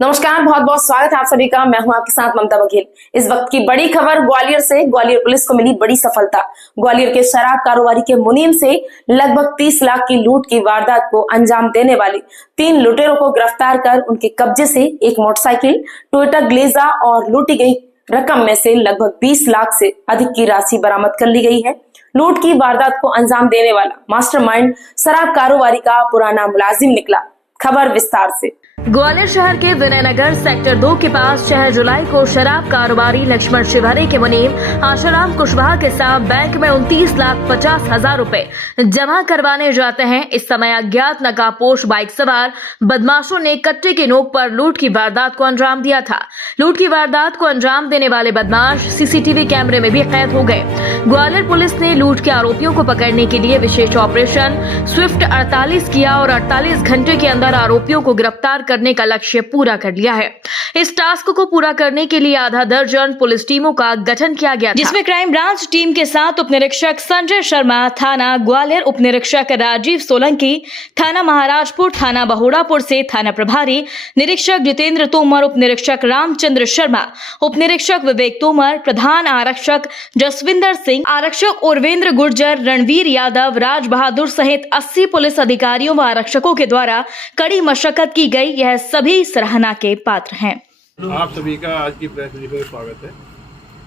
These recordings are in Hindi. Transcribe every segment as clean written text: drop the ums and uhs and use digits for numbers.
नमस्कार, बहुत बहुत स्वागत है आप सभी का। मैं हूं आपके साथ ममता बघेल। इस वक्त की बड़ी खबर ग्वालियर से। ग्वालियर पुलिस को मिली बड़ी सफलता। ग्वालियर के शराब कारोबारी के मुनीम से लगभग 30 लाख की लूट की वारदात को अंजाम देने वाले 3 लुटेरों को गिरफ्तार कर उनके कब्जे से एक मोटरसाइकिल, टोयोटा ग्लेजा और लूटी गई रकम में से लगभग 20 लाख से अधिक की राशि बरामद कर ली गई है। लूट की वारदात को अंजाम देने वाला मास्टरमाइंड शराब कारोबारी का पुराना मुलाजिम निकला। खबर विस्तार से। ग्वालियर शहर के विनयनगर सेक्टर 2 के पास 6 जुलाई को शराब कारोबारी लक्ष्मण शिवहरे के मुनीम आशाराम कुशवाहा के साथ बैंक में 29,50,000 रुपए जमा करवाने जाते हैं। इस समय अज्ञात नकाबपोश बाइक सवार बदमाशों ने कट्टे की नोक पर लूट की वारदात को अंजाम दिया था। लूट की वारदात को अंजाम देने वाले बदमाश सीसीटीवी कैमरे में भी कैद हो गए। ग्वालियर पुलिस ने लूट के आरोपियों को पकड़ने के लिए विशेष ऑपरेशन स्विफ्ट 48 किया और 48 घंटे के अंदर आरोपियों को गिरफ्तार करने का लक्ष्य पूरा कर लिया है। इस टास्क को पूरा करने के लिए आधा दर्जन पुलिस टीमों का गठन किया गया, जिसमें क्राइम ब्रांच टीम के साथ उप निरीक्षक संजय शर्मा थाना ग्वालियर, उप निरीक्षक राजीव सोलंकी थाना महाराजपुर, थाना बहोड़ापुर से थाना प्रभारी निरीक्षक जितेंद्र तोमर, उप निरीक्षक रामचंद्र शर्मा, उप निरीक्षक विवेक तोमर, प्रधान आरक्षक जसविंदर सिंह, आरक्षक उर्वेंद्र गुर्जर, रणवीर यादव, राज बहादुर सहित 80 पुलिस अधिकारियों व आरक्षकों के द्वारा कड़ी मशक्कत की गई। यह सभी सराहना के पात्र हैं। आप सभी का आज की प्रेस रिलीज में स्वागत है।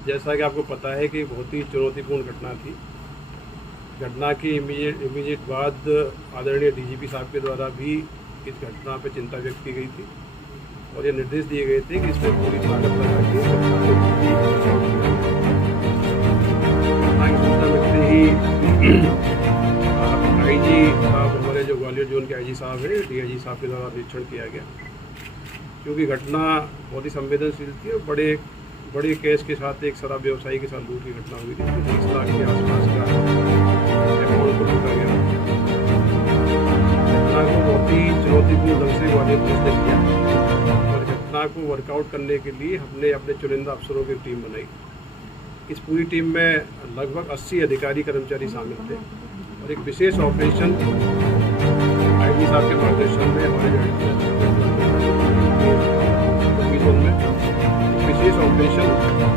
जैसा कि आपको पता है कि बहुत ही चुनौतीपूर्ण घटना थी। घटना की इमीडिएट बाद आदरणीय डीजीपी साहब के द्वारा भी इस घटना पर चिंता व्यक्त की गई थी और ये निर्देश दिए गए थे कि इसमें पूरी ताकत लगा के मिलते ही आईजी साहब, हमारे जो ग्वालियर जोन के आईजी साहब हैं, डीआईजी साहब के द्वारा निरीक्षण किया गया, क्योंकि घटना बहुत ही संवेदनशील थी और बड़े केस के साथ एक शराब व्यवसायी के साथ लूट की घटना हुई थी। 30 लाख के आसपास का अमाउंट को लूटा गया। घटना को बहुत ही चुनौतीपूर्ण ढंग से ग्वालियर पुलिस ने किया और घटना को वर्कआउट करने के लिए हमने अपने चुनिंदा अफसरों की टीम बनाई। इस पूरी टीम में लगभग 80 अधिकारी कर्मचारी शामिल थे और एक विशेष ऑपरेशन आईजी साहब के मार्गदर्शन में हमारे विशेष ऑपरेशन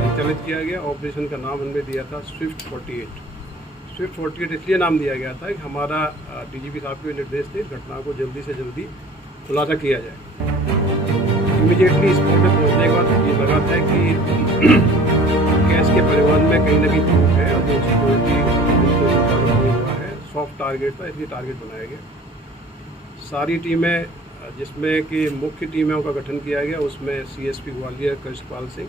संचालित किया गया। ऑपरेशन का नाम हमने दिया था स्विफ्ट 48। स्विफ्ट 48 इसलिए नाम दिया गया था कि हमारा डीजीपी साहब के निर्देश थे घटना को जल्दी से जल्दी खुलासा किया जाए। इमीडिएटली स्पॉट पर पहुंचने के बाद ये लगा था कि केस के परिवहन में कहीं ना कहीं चूक है और जो सिक्योरिटी हुआ है, सॉफ्ट टारगेट था, इसलिए टारगेट बनाया गया। सारी टीमें जिसमें कि मुख्य टीमों का गठन किया गया, उसमें सीएसपी ग्वालियर कृष्णपाल सिंह,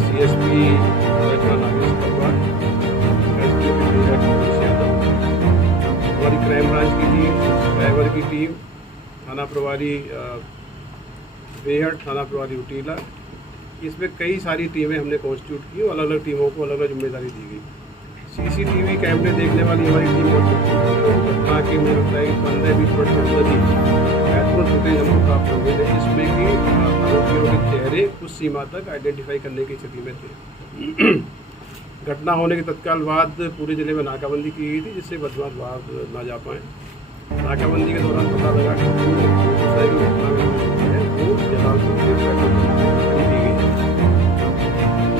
सीएसपी नागेश कटवाल, हमारी क्राइम ब्रांच की टीम, ड्राइवर की टीम, थाना प्रभारी बेहट, थाना प्रभारी उटीला, इसमें कई सारी टीमें हमने कॉन्स्टिट्यूट की और अलग अलग टीमों को अलग अलग जिम्मेदारी दी गई। सीसीटीवी कैमरे देखने वाली हमारी टीम घटना के मुझे लगता है 15-20 मिनट महत्वपूर्ण फुटेज हमको प्राप्त हो गए थे, जिसमें कि आरोपियों के चेहरे कुछ सीमा तक आइडेंटिफाई करने की स्थिति में थे। घटना होने के तत्काल बाद पूरे जिले में नाकाबंदी की गई थी, जिससे बदमाश बाहर ना जा पाए। नाकाबंदी के दौरान पता लगा कि मोटरसाइकिल घटना में वो जलालपुर के पेट्रोल पंप की गई।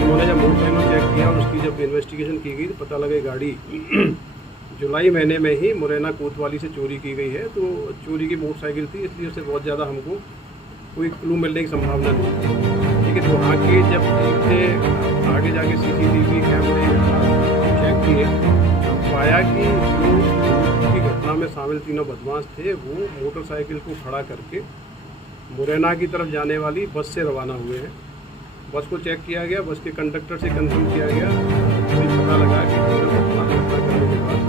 उन्होंने जब मोटरसाइकिल चेक किया और उसकी जब इन्वेस्टिगेशन की गई तो पता लगा गाड़ी जुलाई महीने में ही मुरैना कोतवाली से चोरी की गई है। तो चोरी की मोटरसाइकिल थी, इसलिए उससे बहुत ज़्यादा हमको कोई क्लू मिलने की संभावना नहीं थी। लेकिन वहाँ के जब टीम ने आगे जाके सीसीटीवी कैमरे चेक किए, पाया कि जो की घटना में शामिल तीनों बदमाश थे वो मोटरसाइकिल को खड़ा करके मुरैना की तरफ जाने वाली बस से रवाना हुए हैं। बस को चेक किया गया, बस के कंडक्टर से कंफर्म किया गया, फिर पता लगा कि घटना करने के बाद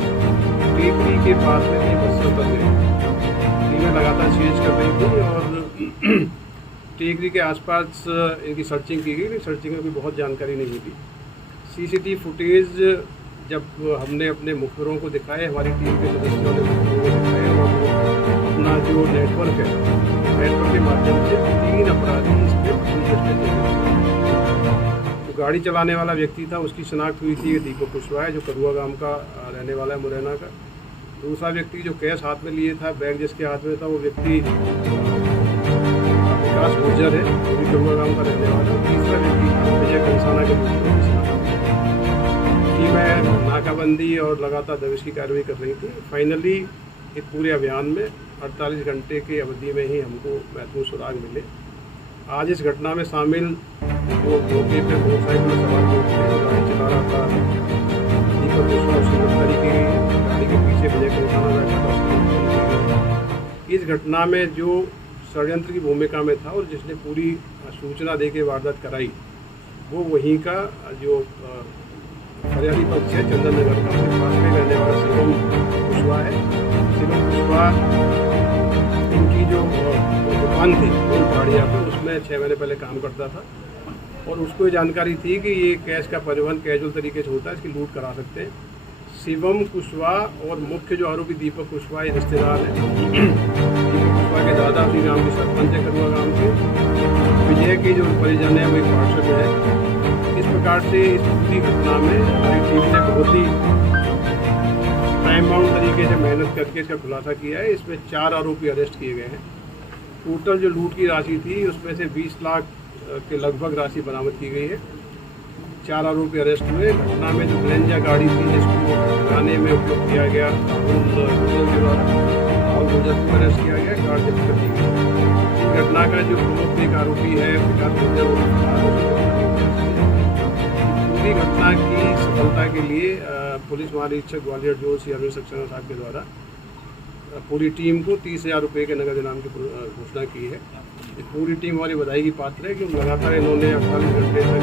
टेकरी के पास में ये बस से उतर गई। टीमें लगातार सीज कर रही थी और टेकरी के आसपास इनकी सर्चिंग की गई। सर्चिंग में भी बहुत जानकारी नहीं मिली। सीसीटीवी फुटेज जब हमने अपने मुखबिरों को दिखाए, हमारी टीम के सदस्यों ने मुखबिरों को दिखाए और अपना जो नेटवर्क है, नेटवर्क के माध्यम से 3 अपराधी इसमें गाड़ी चलाने वाला व्यक्ति था, उसकी शिनाख्त हुई थी दीपक कुशवाहा, जो करुआ गांव का रहने वाला है, मुरैना का। दूसरा व्यक्ति जो कैश हाथ में लिए था, बैग जिसके हाथ में था, वो व्यक्ति विकास गुर्जर है, वो भी करुआ गांव का रहने वाला है। तीसरा व्यक्ति विजय कंसाना के रूप में नाकाबंदी और लगातार दबिश की कार्रवाई कर रही थी। फाइनली इस पूरे अभियान में 48 घंटे की अवधि में ही हमको महत्वपूर्ण सुराग मिले। आज इस घटना में शामिल जो मौके पर मोटरसाइकिल में सवार लोग थे, गाड़ी चला रहा था दीपक कुशवाहा, उसकी गिरफ्तारी की गई। गाड़ी के पीछे विजय कंसाना बैठा था। इस घटना में जो षड्यंत्र की भूमिका में था और जिसने पूरी सूचना दे के वारदात कराई, वो वहीं का जो हरियाली पक्ष है, चंदन नगर का, उसके पास में रहने वाला शिवम कुशवाहा है। शिवम कुशवाहा इनकी जो दुकान थी गोल पहाड़िया पर, उसमें 6 महीने पहले काम करता था और उसको ये जानकारी थी कि ये कैश का परिवहन कैजुअल तरीके से होता है, इसकी लूट करा सकते हैं। शिवम कुशवाहा और मुख्य जो आरोपी दीपक कुशवाहा ये रिश्तेदार हैं। दीपक कुशवाहा के दादा उसी गाँव के सरपंच है, करुआ गाँव के। विजय के जो परिजन है वो एक पार्षद है। इस प्रकार से इस पूरी घटना में हमारी टीम ने बहुत ही टाइम बाउंड तरीके से मेहनत करके इसका खुलासा किया है। इसमें 4 आरोपी अरेस्ट किए गए हैं। टोटल जो लूट की राशि थी उसमें से 20 लाख के लगभग राशि बरामद की गई है। 4 आरोपी अरेस्ट हुए। घटना में जो ग्लेंजा गाड़ी थी जिसको भगाने में उपयोग किया गया, राहुल गुर्जर के द्वारा राहुल गुर्जर को अरेस्ट किया गया, कार जब्त कर दी गई। इस घटना का जो प्रमुख एक आरोपी है विकास गुर्जर, पूरी घटना की सफलता के लिए पुलिस महानिरीक्षक ग्वालियर जोन श्री अरविंद सक्सेना साहब के द्वारा पूरी टीम को 30,000 रुपये के नगद इनाम की घोषणा की है। पूरी टीम हमारी बधाई की पात्र है कि लगातार इन्होंने 48 घंटे तक